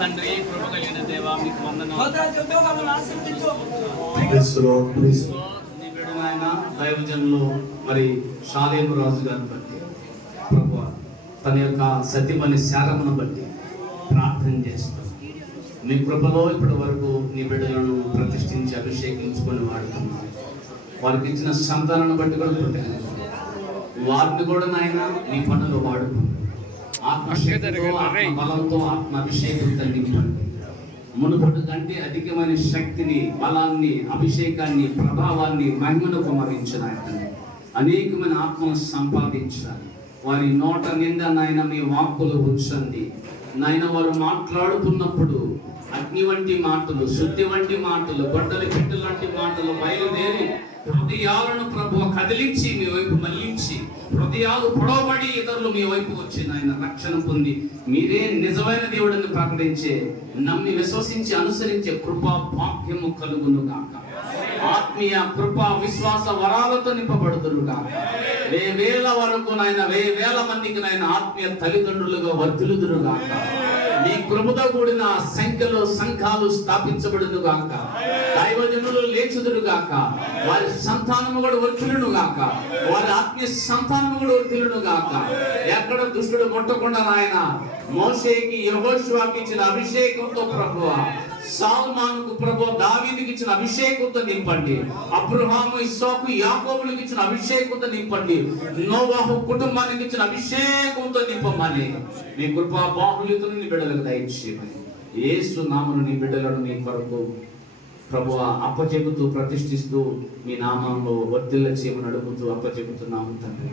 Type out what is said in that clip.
తండ్రి కృప కలిగిన దేవా మీకు వందనాలు. దైవజనులు మరి షాలేము రాజు గారిని బట్టి ప్రభు తన యొక్క సత్యమని శారమును బట్టి ప్రార్థన చేస్తాం. నీ కృపలో ఇప్పటి వరకు నీ బిడ్డలను ప్రతిష్ఠించి అభిషేకించుకొని వాడుతున్నాం. వారికి ఇచ్చిన సంతానాన్ని బట్టి కూడా పుట్టాను వారిని కూడా నాయన నీ పనులు వాడుకున్నాం ఆత్మశక్తితో ఆత్మ బలంతో ఆత్మ అభిషేకంతో నింపండి. మునుపటి కంటే అధికమైన శక్తిని బలాన్ని అభిషేకాన్ని ప్రభావాన్ని మహిమను కుమరించిన అనేకమైన ఆత్మను సంపాదించాలి వారి నోట నిండా నాయన మీ వాక్కులు ఉంచండి. నాయన వారు మాట్లాడుతున్నప్పుడు అగ్ని వంటి మాటలు శుద్ధి వంటి మాటలు గొడ్డలి పెట్టు లాంటి మాటలు బయలుదేరి హృదయాలను ప్రభు కదిలించి మీ వైపు మళ్ళించి హృదయాలు పొడవబడి ఇతరులు మీ వైపు వచ్చి ఆయన రక్షణ పొంది మీరే నిజమైన దేవుడిని ప్రకటించే నమ్మి విశ్వసించి అనుసరించే కృపా భాగ్యము కలుగును గాక ఆత్మీయ కృప విశ్వాస వరాలతో నింపబడుతురు వే వేల వరకు నాయన వే వేల మందికి నాయన ఆత్మీయ తల్లిదండ్రులుగా వర్తులుదురుగాక నీ కృపతో కూడిన సంఖ్యలో సంఘాలు స్థాపించబడును గాక. దైవజనులు లేచుదురు గాక. వారి సంతానము కూడా వర్తిలును గాక. వారి ఆత్మీయ సంతానము కూడా వర్తిలును గాక. ఎక్కడ దుష్టుడు ముట్టకుండా నాయన మోసేకి యహోశ్వాకి ఇచ్చిన అభిషేకంతో ప్రభువా సాల్మానుకు ప్రభు దావీదుకి ఇచ్చిన అభిషేకంతో నింపండి. అబ్రహాము ఇస్సాకు యాకోబులకు ఇచ్చిన అభిషేకంతో నింపండి. నోవాహు కుటుంబానికి ఇచ్చిన అభిషేకంతో నింపమని. మీ కృపా బాహుల్యతను నీ బిడ్డలకు దయచేయమని. యేసు నామను నీ బిడ్డలను నీ కొరకు ప్రభు అప్పచెబుతూ ప్రతిష్ఠిస్తూ మీ నామంలో వర్ధిల్ల చేయమని అడుగుతూ అప్పచెబుతున్నాము తండ్రి.